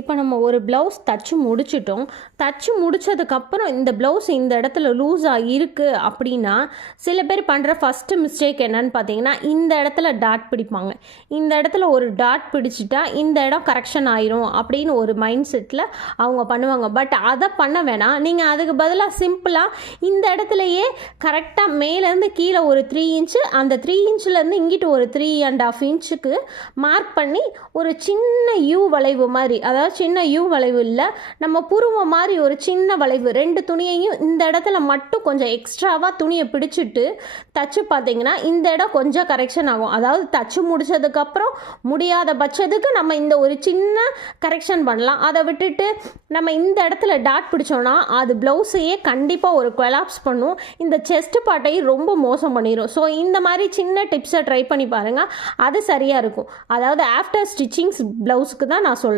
இப்போ நம்ம ஒரு ப்ளவுஸ் தச்சு முடிச்சிட்டோம். தச்சு முடிச்சதுக்கப்புறம் இந்த ப்ளவுஸ் இந்த இடத்துல லூஸாக இருக்குது அப்படின்னா சில பேர் பண்ணுற ஃபஸ்ட்டு மிஸ்டேக் என்னன்னு பார்த்தீங்கன்னா இந்த இடத்துல டாட் பிடிப்பாங்க. இந்த இடத்துல ஒரு டாட் பிடிச்சிட்டா இந்த இடம் கரெக்ஷன் ஆயிரும் அப்படின்னு ஒரு மைண்ட் செட்டில் அவங்க பண்ணுவாங்க. பட் அதை பண்ண வேணாம். நீங்கள் அதுக்கு பதிலாக சிம்பிளாக இந்த இடத்துலையே கரெக்டாக மேலேருந்து கீழே ஒரு த்ரீ இன்ச்சு அந்த த்ரீ இன்ச்சுலேருந்து இங்கிட்டு ஒரு த்ரீ அண்ட் ஆஃப் இன்ச்சுக்கு மார்க் பண்ணி ஒரு சின்ன யூ வளைவு மாதிரி அதாவது சின்ன யூ வளைவு இல்லை. நம்ம புருவம் மாதிரி ஒரு சின்ன வளைவு ரெண்டு துணியையும் இந்த இடத்துல மட்டும் கொஞ்சம் எக்ஸ்ட்ராவாக துணியை பிடிச்சிட்டு தச்சு பார்த்தீங்கன்னா இந்த இடம் கொஞ்சம் கரெக்ஷன் ஆகும். அதாவது தச்சு முடிச்சதுக்கப்புறம் முடியாத பட்சத்துக்கு நம்ம இந்த ஒரு சின்ன கரெக்ஷன் பண்ணலாம். அதை விட்டுட்டு நம்ம இந்த இடத்துல டாட் பிடிச்சோன்னா அது ப்ளவுஸையே கண்டிப்பாக ஒரு கொலாப்ஸ் பண்ணும். இந்த செஸ்ட் பாட்டையும் ரொம்ப மோசம் பண்ணிடும் ஸோ இந்த மாதிரி சின்ன டிப்ஸை ட்ரை பண்ணி பாருங்கள் அது சரியாக இருக்கும். அதாவது ஆஃப்டர் ஸ்டிச்சிங்ஸ் ப்ளவுஸ்க்கு தான் நான் சொல்கிறேன்